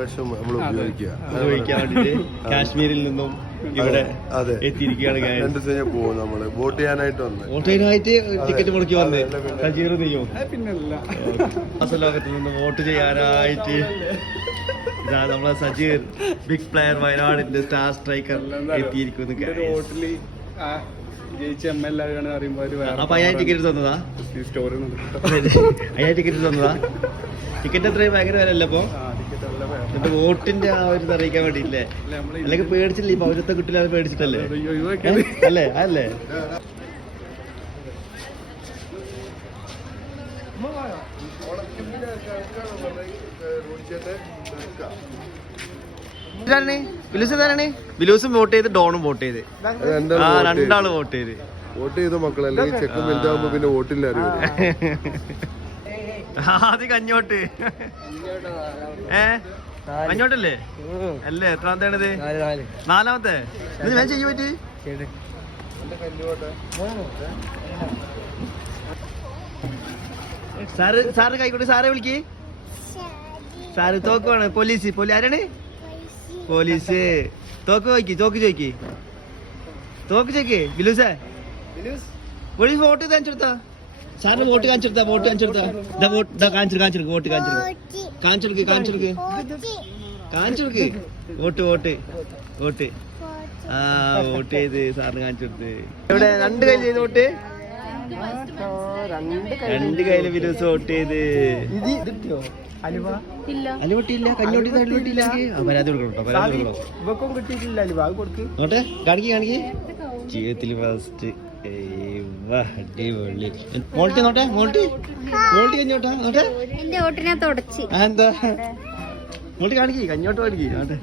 പ്രാവശ്യം നമ്മൾ ഉപയോഗിക്കാൻ വേണ്ടിട്ട് കാശ്മീരിൽ നിന്നും ഇവിടെ എത്തിയിരിക്കുകയാണ്. 2 ദിവസം ഞാൻ പോകും. നമ്മള് വോട്ട് ചെയ്യാനായിട്ട് വന്ന് വോട്ട് ചെയ്യാനായിട്ട് ടിക്കറ്റ് മുടക്കി വന്ന് സജീർ നെയ്യോ ലോകത്തിൽ നിന്ന് വോട്ട് ചെയ്യാനായിട്ട് ഇതാ നമ്മളെ സജീർ ബിഗ് പ്ലെയർ വയനാടിന്റെ സ്റ്റാർ സ്ട്രൈക്കർ എത്തിയിരിക്കുന്നു. അപ്പൊ 1000 ടിക്കറ്റ് തന്നതാ? 1000 ടിക്കറ്റ് തന്നതാ? ടിക്കറ്റ് എത്രയും ഭയങ്കര വിലയല്ലേ അപ്പൊ? എന്നിട്ട് വോട്ടിന്റെ ആ ഒരു അറിയിക്കാൻ വേണ്ടിയില്ലേ? അല്ലെങ്കിൽ പേടിച്ചില്ലേ? ഈ പൗരത്വം കിട്ടില്ല പേടിച്ചിട്ടല്ലേ? അല്ലേ അല്ലേ? ബിലൂസും വോട്ട് ചെയ്ത് ഡോണും വോട്ട് ചെയ്ത് രണ്ടാള് വോട്ട് ചെയ്ത മക്കളല്ലേ. ചെക്കൻ വലുതാവുമ്പോ പിന്നെ വോട്ടില്ല. ആദ്യം കഞ്ഞോട്ട് കഞ്ഞോട്ടല്ലേ അല്ലേ? എത്രാമത്തേണിത്? 4ാമത്തെ. ഇത് ഞാൻ ചെയ്യ പറ്റി. സാറ് കൈക്കോട്ടെ. സാറെ വിളിക്ക്. സാറ് തോക്ക് വേണം. പോലീസ് ആരാണ്? പോലീസ്. തോക്ക് ചോദിക്ക്. ബിലൂസേ പോലീസ് വോട്ട് കാണിച്ചെടുത്താ? സാറിന് വോട്ട് കാണിച്ചെടുത്താ? വോട്ട് കാണിച്ചെടുക്ക്. വോട്ട് ആ വോട്ട് ചെയ്ത് സാറിന് കാണിച്ചെടുത്ത്. ഇവിടെ 2 കയ്യിൽ ചെയ്ത് വോട്ട്. 2 കയ്യില് ബിലൂസ് വോട്ട് ചെയ്ത്. അലുവട്ടിയില്ല, കഞ്ഞോട്ടി അലുവട്ടിയില്ല. പരാതി കൊടുക്കണം. കാണിക്ക് ജീവിതത്തിൽ ഫസ്റ്റ്. അടിപൊളി. മോൾട്ടി നോട്ടെ. മോൾട്ടി കഞ്ഞോട്ടാ നോട്ടെ. എന്താ മോൾട്ടി കാണിക്ക് കഞ്ഞോട്ട് കാണിക്ക് നോട്ടെ.